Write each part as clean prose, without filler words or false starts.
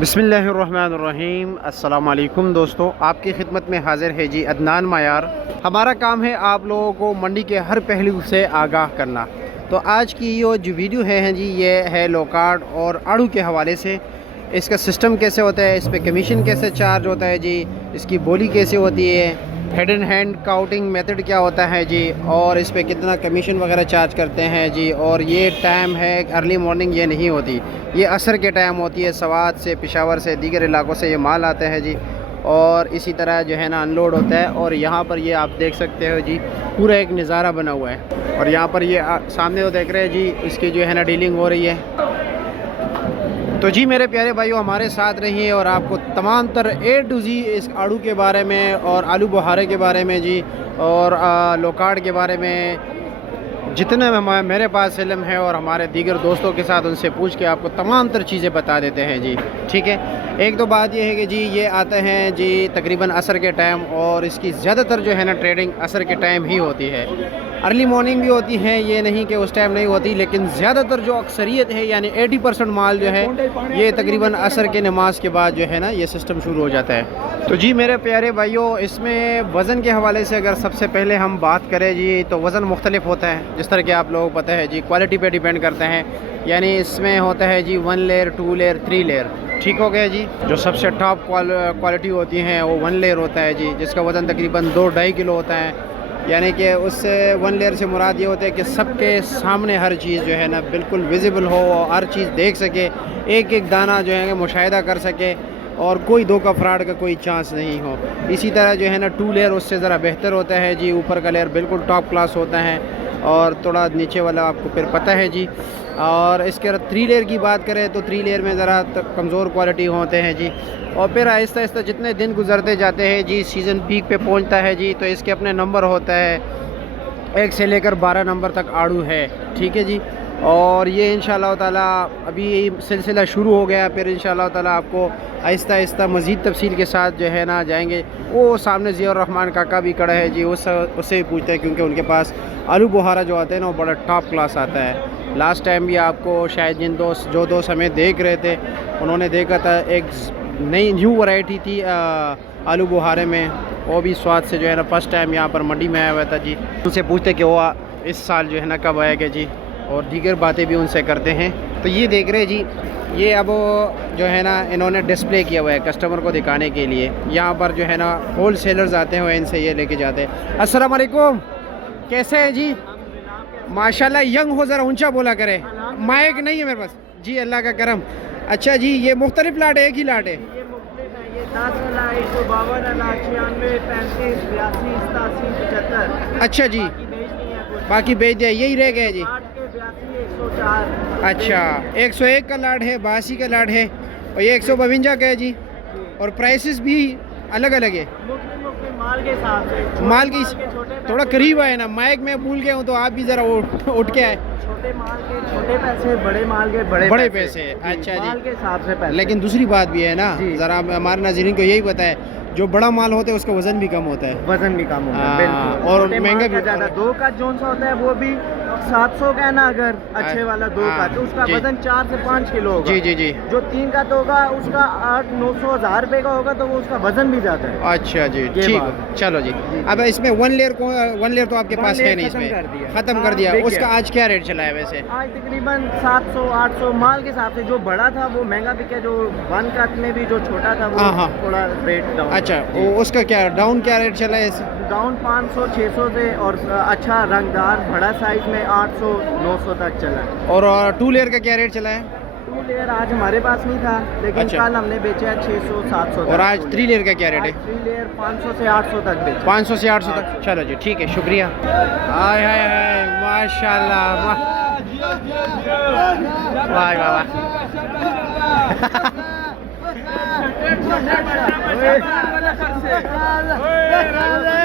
बिस्मिल्लाहिर्रहमानिर्रहीम। अस्सलाम वालेकुम दोस्तों, आपकी खिदमत में हाजिर है जी अदनान मायार। हमारा काम है आप लोगों को मंडी के हर पहलू से आगाह करना। तो आज की ये जो वीडियो है जी, ये है लोकार्ड और आड़ू के हवाले से। इसका सिस्टम कैसे होता है, इस पर कमीशन कैसे चार्ज होता है जी, इसकी बोली कैसे होती है, head and hand counting method क्या होता है जी, और इस पर कितना कमीशन वगैरह चार्ज करते हैं जी। और ये टाइम है अर्ली मॉर्निंग ये नहीं होती, ये असर के टाइम होती है। सवात से, पेशावर से, दीगर इलाकों से ये माल आता है जी, और इसी तरह जो है ना अनलोड होता है। और यहाँ पर ये आप देख सकते हो जी, पूरा एक नज़ारा बना हुआ है। और यहाँ पर ये सामने तो देख रहे हैं जी, इसकी जो है ना डीलिंग हो रही है। तो जी मेरे प्यारे भाइयों, हमारे साथ रहिए और आपको तमाम तर A to Z इस आड़ू के बारे में और आलू बुहारे के बारे में जी, और लोकार्ड के बारे में जितने मेरे पास इल्म है और हमारे दीगर दोस्तों के साथ उनसे पूछ के आपको तमाम तर चीज़ें बता देते हैं जी। ठीक है, एक तो बात ये है कि जी ये आते हैं जी तकरीबन असर के टाइम, और इसकी ज़्यादातर जो है ना ट्रेडिंग असर के टाइम ही होती है। अर्ली मॉर्निंग भी होती है, ये नहीं कि उस टाइम नहीं होती, लेकिन ज़्यादातर जो अक्सरियत है यानी 80% माल जो है ये तकरीबन असर के नमाज के बाद जो है ना ये सिस्टम शुरू हो जाता है। तो जी मेरे प्यारे भाइयों, इसमें वज़न के हवाले से अगर सबसे पहले हम बात करें जी, तो वज़न मुख्तलिफ होता है। जिस तरह कि आप लोगों को पता है जी, क्वालिटी पे डिपेंड करते हैं। यानी इसमें होता है जी 1 लेयर, 2 लेयर, 3 लेयर। ठीक हो गया जी। जो सबसे टॉप क्वालिटी होती हैं वो 1 लेयर होता है जी, जिसका वज़न तकरीबन 2-2.5 किलो होता है। यानी कि उससे 1 लेयर से मुराद ये होता है कि सबके सामने हर चीज़ जो है ना बिल्कुल विजिबल हो, और हर चीज़ देख सके, एक एक दाना जो है मुशाहिदा कर सके, और कोई धोखा फ्रॉड का कोई चांस नहीं हो। इसी तरह जो है ना 2 लेयर उससे ज़रा बेहतर होता है जी। ऊपर का लेयर बिल्कुल टॉप क्लास होता है, और थोड़ा नीचे वाला आपको फिर पता है जी। और इसके 3 लेयर की बात करें तो 3 लेयर में ज़रा कमज़ोर क्वालिटी होते हैं जी। और फिर आहिस्ता आहिस्ता जितने दिन गुजरते जाते हैं जी, सीज़न पीक पे पहुंचता है जी, तो इसके अपने नंबर होता है। 1 से लेकर 12 नंबर तक आड़ू है। ठीक है जी। और ये इंशाअल्लाह ताला अभी सिलसिला शुरू हो गया, फिर इंशाअल्लाह ताला आपको आहिस्ता आहिस्ता मज़ीद तफसील के साथ जो है ना जाएंगे। वो सामने ज़िया रहमान काका भी खड़ा है जी, उससे भी पूछते हैं, क्योंकि उनके पास आलू बुहारा जो आते हैं ना वो बड़ा टॉप क्लास आता है। लास्ट टाइम भी आपको शायद जिन दोस्त हमें देख रहे थे, उन्होंने देखा था एक नई न्यू वैरायटी थी आलू बुहारे में, वो भी स्वाद से जो है ना फर्स्ट टाइम यहाँ पर मंडी में आया हुआ था जी। उनसे पूछते कि वो इस साल जो है ना कब आएगा जी, और दीगर बातें भी उनसे करते हैं। तो ये देख रहे हैं जी, ये अब जो है ना इन्होंने डिस्प्ले किया हुआ है कस्टमर को दिखाने के लिए। यहाँ पर जो है ना होल सेलर्स आते हैं, इनसे ये लेके जाते हैं। अस्सलाम वालेकुम, कैसे हैं जी? माशाल्लाह यंग हो, ज़रा ऊंचा बोला करे, माइक नहीं है मेरे पास जी। अल्लाह का करम। अच्छा जी, ये मुख्तलिफ लाट है, एक ही लाट है? ये मुख्तलिफ है, ये 10 वाला 152 वाला 96 35 82 87 75। अच्छा जी, बाकी बेच दिया, यही रह गए जी। 104। अच्छा, 101 का लाट है, 82 का लाट है, और ये 152 का है जी। और प्राइसेस भी अलग अलग है माल के हिसाब से। माल की थोड़ा करीब आए ना, माइक में भूल गया हूँ, तो आप भी ज़रा उठ के आए। छोटे माल के छोटे पैसे, बड़े माल के बड़े पैसे। अच्छा जी, माल के हिसाब से पैसे। लेकिन दूसरी बात भी है ना, ज़रा हमारे नाज़रीन को यही पता है, जो बड़ा माल होता है उसका वज़न भी कम होता है। वज़न भी कम होता है, और महंगा भी ज़्यादा। 2 का जोन सा होता है वो भी 700 का है ना, अगर अच्छे वाला 2 का, तो उसका वज़न 4 से 5 किलो होगा। जी जी जी। जो 3 का तो होगा उसका 800-900 हज़ार रुपये का होगा, तो वो उसका वज़न भी ज़्यादा है। अच्छा जी, ठीक। चलो जी, अब इसमें 1 लेयर तो आपके पास है नहीं, इसमें ख़त्म कर दिया। उसका आज क्या रेट चला है वैसे? आज तकरीबन 700-800 माल के हिसाब से। जो बड़ा था वो महंगा बिका, जो 1 कट में भी जो छोटा था वो थोड़ा रेट डाउन। अच्छा, उसका क्या डाउन क्या रेट चला है? डाउन 500-600 से, और अच्छा रंगदार बड़ा साइज में 800-900 तक चला है। और 2 लेयर का क्या रेट चला है? 2 लेयर आज हमारे पास नहीं था, लेकिन कल हमने बेचा है 600-700 तक। और आज 3 लेयर का क्या रेट है? 3 लेयर 500 से 800 तक बेचा। 500 से 800 तक। चलो जी, ठीक है, शुक्रिया। हाय हाय हाय, माशाल्लाह, वाह वाह वाह।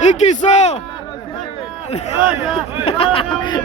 2100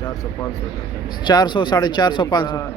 450 500 400 450 500.